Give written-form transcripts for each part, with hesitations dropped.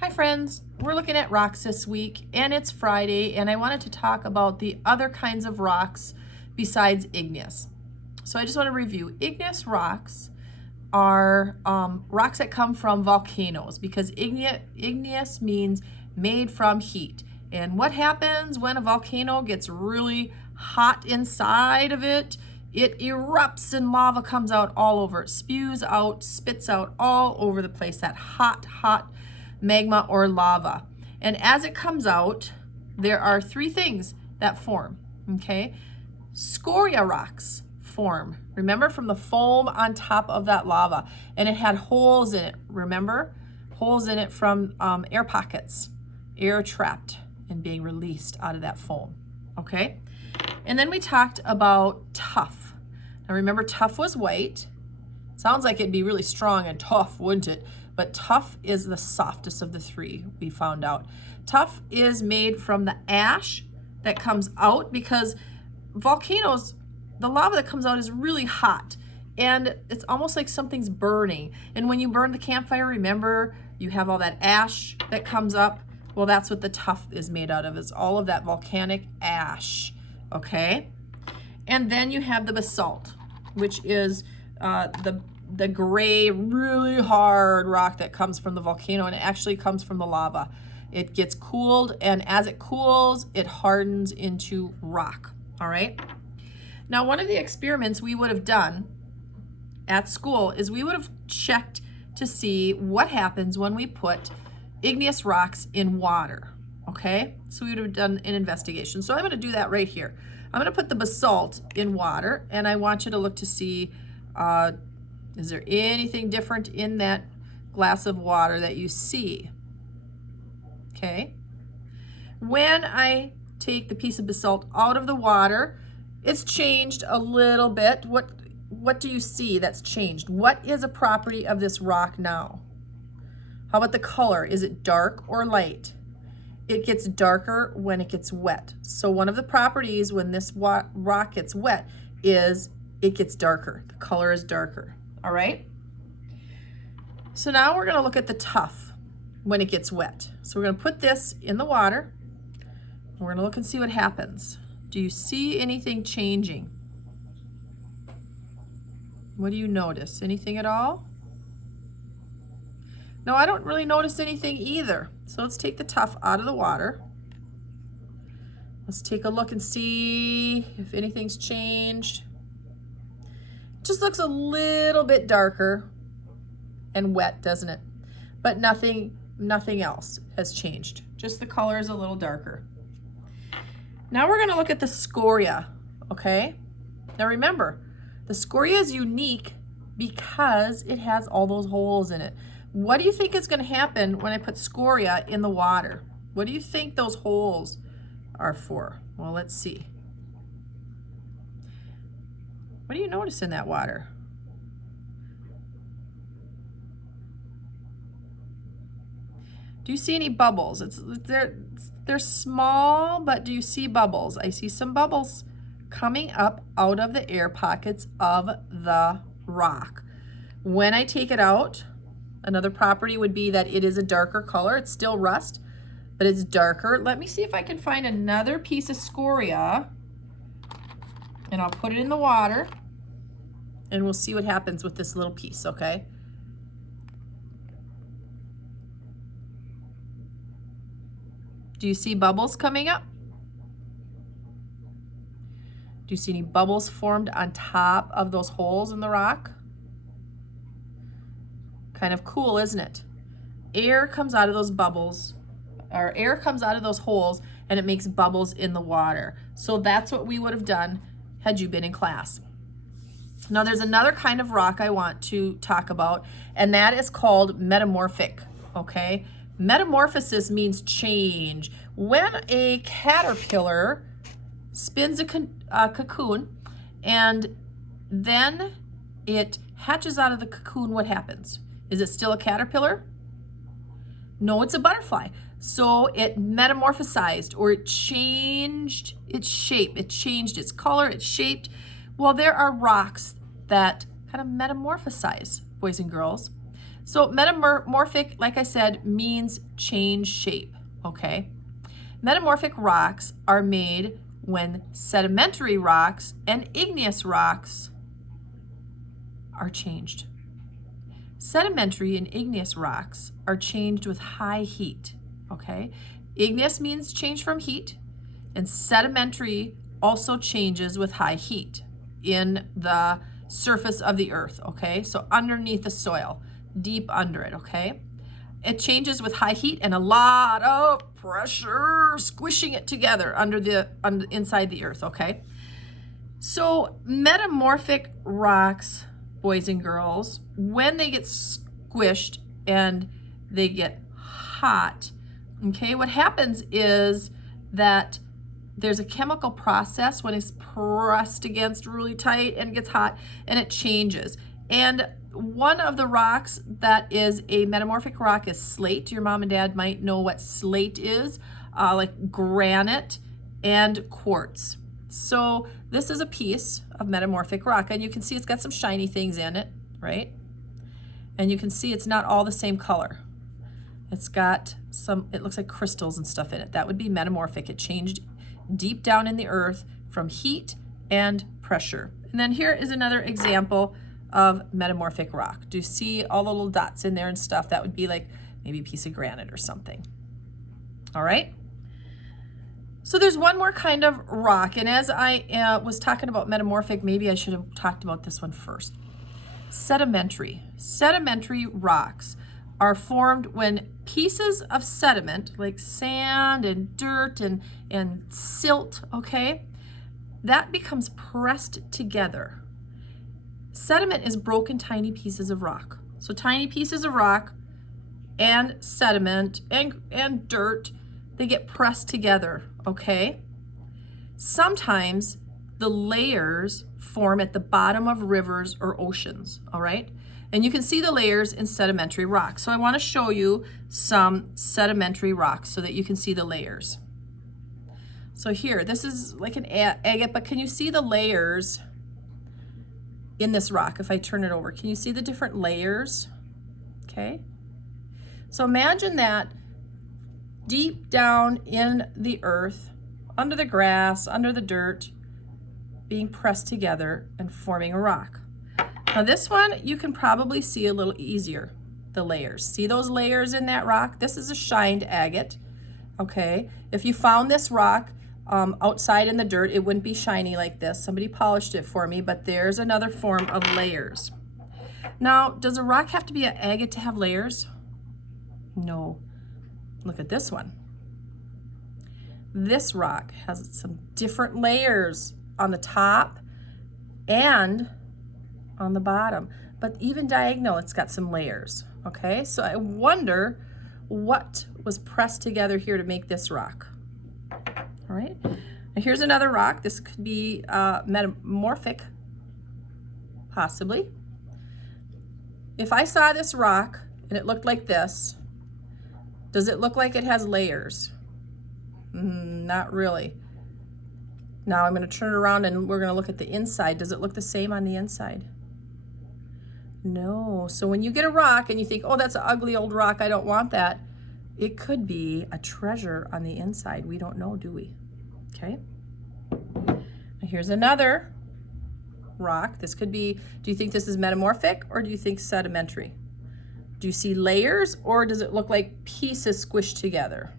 Hi friends, we're looking at rocks this week and it's Friday and I wanted to talk about the other kinds of rocks besides igneous. So I just want to review. Igneous rocks are rocks that come from volcanoes because igneous means made from heat. And what happens when a volcano gets really hot inside of it? It erupts and lava comes out all over. It spews out, spits out all over the place, that hot magma or lava. And as it comes out, there are three things that form, okay? Scoria rocks form, remember, from the foam on top of that lava. And it had holes in it, remember? Holes in it from air pockets, air trapped and being released out of that foam, okay? And then we talked about tuff. Now remember, tuff was white. Sounds like it'd be really strong and tough, wouldn't it? But tuff is the softest of the three, we found out. Tuff is made from the ash that comes out because volcanoes, the lava that comes out is really hot and it's almost like something's burning. And when you burn the campfire, remember, you have all that ash that comes up. Well, that's what the tuff is made out of, is all of that volcanic ash, okay? And then you have the basalt, which is the gray, really hard rock that comes from the volcano, and it actually comes from the lava. It gets cooled, and as it cools, it hardens into rock, all right? Now, one of the experiments we would have done at school is we would have checked to see what happens when we put igneous rocks in water, okay? So we would have done an investigation. So I'm gonna do that right here. I'm gonna put the basalt in water, and I want you to look to see, is there anything different in that glass of water that you see? Okay. When I take the piece of basalt out of the water, it's changed a little bit. What do you see that's changed? What is a property of this rock now? How about the color? Is it dark or light? It gets darker when it gets wet. So one of the properties when this rock gets wet is it gets darker. The color is darker. All right. So now we're going to look at the tuff when it gets wet. So we're going to put this in the water. We're going to look and see what happens. Do you see anything changing? What do you notice? Anything at all? No, I don't really notice anything either. So let's take the tuff out of the water. Let's take a look and see if anything's changed. Just looks a little bit darker and wet, doesn't it? But nothing else has changed. Just the color is a little darker. Now we're going to look at the scoria, okay? Now remember, the scoria is unique because it has all those holes in it. What do you think is going to happen when I put scoria in the water? What do you think those holes are for? Well, let's see. What do you notice in that water? Do you see any bubbles? They're small, but do you see bubbles? I see some bubbles coming up out of the air pockets of the rock. When I take it out, another property would be that it is a darker color. It's still rust, but it's darker. Let me see if I can find another piece of scoria, and I'll put it in the water. And we'll see what happens with this little piece, okay? Do you see bubbles coming up? Do you see any bubbles formed on top of those holes in the rock? Kind of cool, isn't it? Air comes out of those bubbles, or air comes out of those holes, and it makes bubbles in the water. So that's what we would have done had you been in class. Now there's another kind of rock I want to talk about, and that is called metamorphic, okay? Metamorphosis means change. When a caterpillar spins a cocoon and then it hatches out of the cocoon, what happens? Is it still a caterpillar? No, it's a butterfly. So it metamorphosized, or it changed its shape. It changed its color, its shape. Well, there are rocks that kind of metamorphosize, boys and girls. So metamorphic, like I said, means change shape, okay? Metamorphic rocks are made when sedimentary rocks and igneous rocks are changed. Sedimentary and igneous rocks are changed with high heat, okay? Igneous means change from heat, and sedimentary also changes with high heat in the surface of the earth, okay? So underneath the soil, deep under it, okay? It changes with high heat and a lot of pressure, squishing it together inside the earth, okay? So metamorphic rocks, boys and girls, when they get squished and they get hot, okay, what happens is that there's a chemical process when it's pressed against really tight and gets hot, and it changes. And one of the rocks that is a metamorphic rock is slate. Your mom and dad might know what slate is, like granite and quartz. So this is a piece of metamorphic rock, and you can see it's got some shiny things in it, right? And you can see it's not all the same color. It's got some, it looks like crystals and stuff in it. That would be metamorphic. It changed deep down in the earth from heat and pressure. And then here is another example of metamorphic rock. Do you see all the little dots in there and stuff? That would be like maybe a piece of granite or something. All right. So there's one more kind of rock, and as I was talking about metamorphic, maybe I should have talked about this one first. Sedimentary. Sedimentary rocks are formed when pieces of sediment, like sand and dirt and silt, okay, that becomes pressed together. Sediment is broken tiny pieces of rock. So tiny pieces of rock and sediment and dirt, they get pressed together, okay? Sometimes the layers form at the bottom of rivers or oceans, all right? And you can see the layers in sedimentary rock. So I want to show you some sedimentary rocks so that you can see the layers. So here, this is like an agate, but can you see the layers in this rock? If I turn it over, can you see the different layers? Okay. So imagine that deep down in the earth, under the grass, under the dirt, being pressed together and forming a rock. Now this one, you can probably see a little easier, the layers. See those layers in that rock? This is a shined agate, okay? If you found this rock outside in the dirt, it wouldn't be shiny like this. Somebody polished it for me, but there's another form of layers. Now, does a rock have to be an agate to have layers? No. Look at this one. This rock has some different layers on the top and on the bottom, but even diagonal, it's got some layers, okay? So I wonder what was pressed together here to make this rock. All right, now here's another rock. This could be metamorphic, possibly. If I saw this rock and it looked like this, does it look like it has layers? Not really. Now I'm going to turn it around and we're going to look at the inside. Does it look the same on the inside? No. So when you get a rock and you think, oh, that's an ugly old rock, I don't want that, it could be a treasure on the inside. We don't know, do we? Okay. Now here's another rock. This could be, do you think this is metamorphic or do you think sedimentary? Do you see layers or does it look like pieces squished together?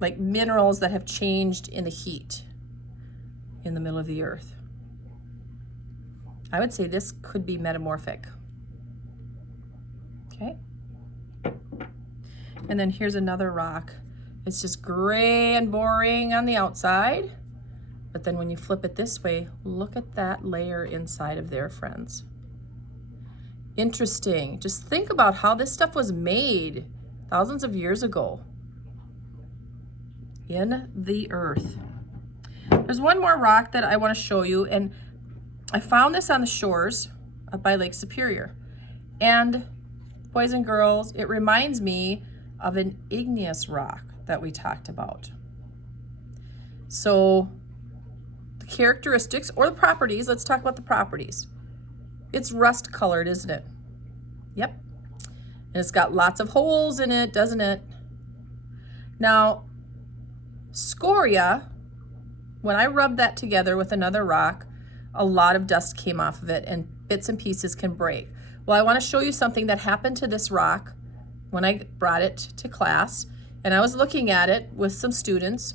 Like minerals that have changed in the heat in the middle of the earth. I would say this could be metamorphic. Okay. And then here's another rock. It's just gray and boring on the outside. But then when you flip it this way, look at that layer inside of there, friends. Interesting. Just think about how this stuff was made thousands of years ago in the earth. There's one more rock that I want to show you, and I found this on the shores up by Lake Superior. And boys and girls, it reminds me of an igneous rock that we talked about. So the characteristics or the properties, let's talk about the properties. It's rust colored, isn't it? Yep. And it's got lots of holes in it, doesn't it? Now, scoria, when I rubbed that together with another rock, a lot of dust came off of it and bits and pieces can break. Well, I want to show you something that happened to this rock when I brought it to class. And I was looking at it with some students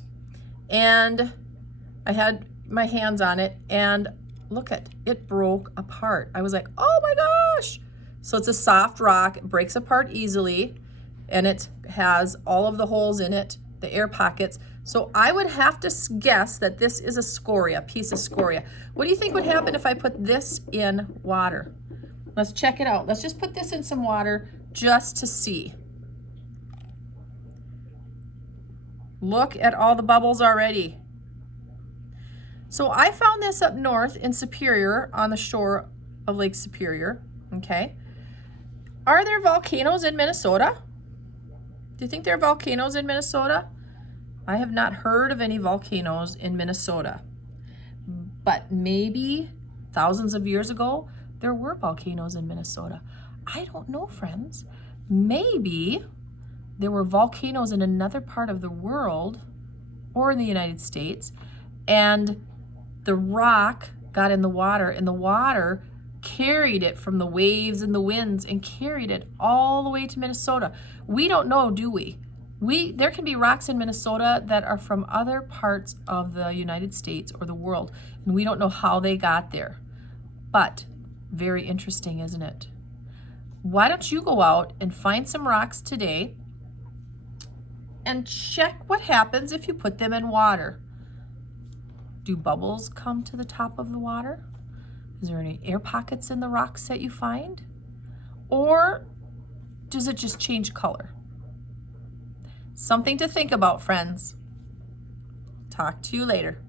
and I had my hands on it and look at it broke apart. I was like, oh my gosh. So it's a soft rock, it breaks apart easily, and it has all of the holes in it, the air pockets. So I would have to guess that this is a scoria, piece of scoria. What do you think would happen if I put this in water? Let's check it out. Let's just put this in some water just to see. Look at all the bubbles already. So I found this up north in Superior on the shore of Lake Superior, okay? Are there volcanoes in Minnesota? Do you think there are volcanoes in Minnesota? I have not heard of any volcanoes in Minnesota, but maybe thousands of years ago, there were volcanoes in Minnesota. I don't know, friends. Maybe there were volcanoes in another part of the world or in the United States, and the rock got in the water, and the water carried it from the waves and the winds and carried it all the way to Minnesota. We don't know, do we? There can be rocks in Minnesota that are from other parts of the United States or the world, and we don't know how they got there. But very interesting, isn't it? Why don't you go out and find some rocks today and check what happens if you put them in water. Do bubbles come to the top of the water? Is there any air pockets in the rocks that you find? Or does it just change color? Something to think about, friends. Talk to you later.